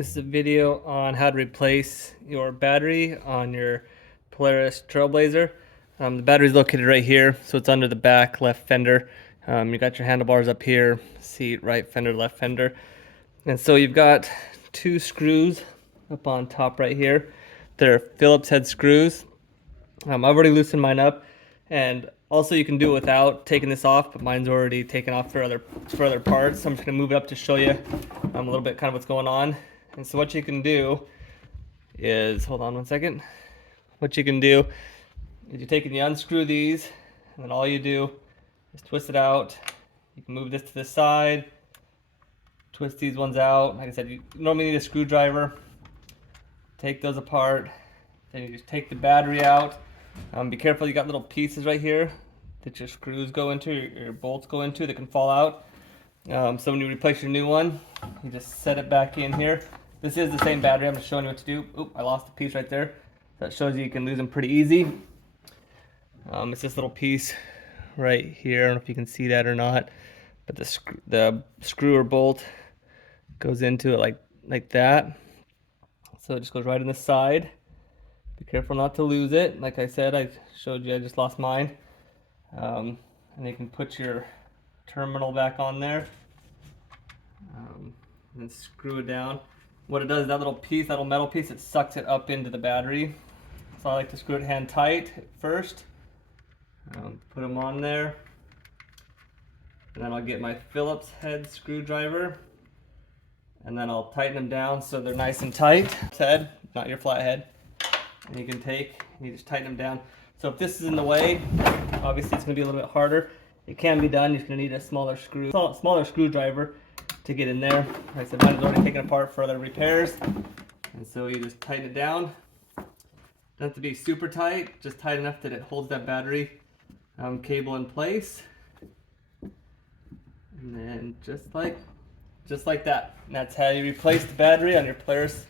This is a video on how to replace your battery on your Polaris Trailblazer. The battery is located right here, so it's under the back left fender. You got your handlebars up here, seat, right fender, left fender. And so you've got two screws up on top right here. They're Phillips head screws. I've already loosened mine up, and also you can do it without taking this off, but mine's already taken off for other parts. So I'm just gonna move it up to show you a little bit kind of what's going on. And so what you can do is, hold on one second. What you can do is you take and you unscrew these, and then all you do is twist it out. You can move this to the side, twist these ones out. Like I said, you normally need a screwdriver. Take those apart. Then you just take the battery out. Be careful, you got little pieces right here that your screws go into, your bolts go into, that can fall out. So when you replace your new one, you just set it back in here. This is the same battery, I'm just showing you what to do. Oop, I lost a piece right there. That shows you can lose them pretty easy. It's this little piece right here. I don't know if you can see that or not, but the screw or bolt goes into it like that. So it just goes right in the side. Be careful not to lose it. Like I said, I showed you, I just lost mine. And you can put your terminal back on there, and screw it down. What it does is that little piece, that little metal piece, it sucks it up into the battery. So I like to screw it hand tight at first. Put them on there. And then I'll get my Phillips head screwdriver. And then I'll tighten them down so they're nice and tight. Head, not your flat head. And you can take, and you just tighten them down. So if this is in the way, obviously it's going to be a little bit harder. It can be done. You're just going to need a smaller screwdriver to get in there. Like I said, mine is already taken apart for other repairs. And so you just tighten it down. Doesn't have to be super tight, just tight enough that it holds that battery cable in place. And then just like that. And that's how you replace the battery on your Polaris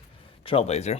Trailblazer.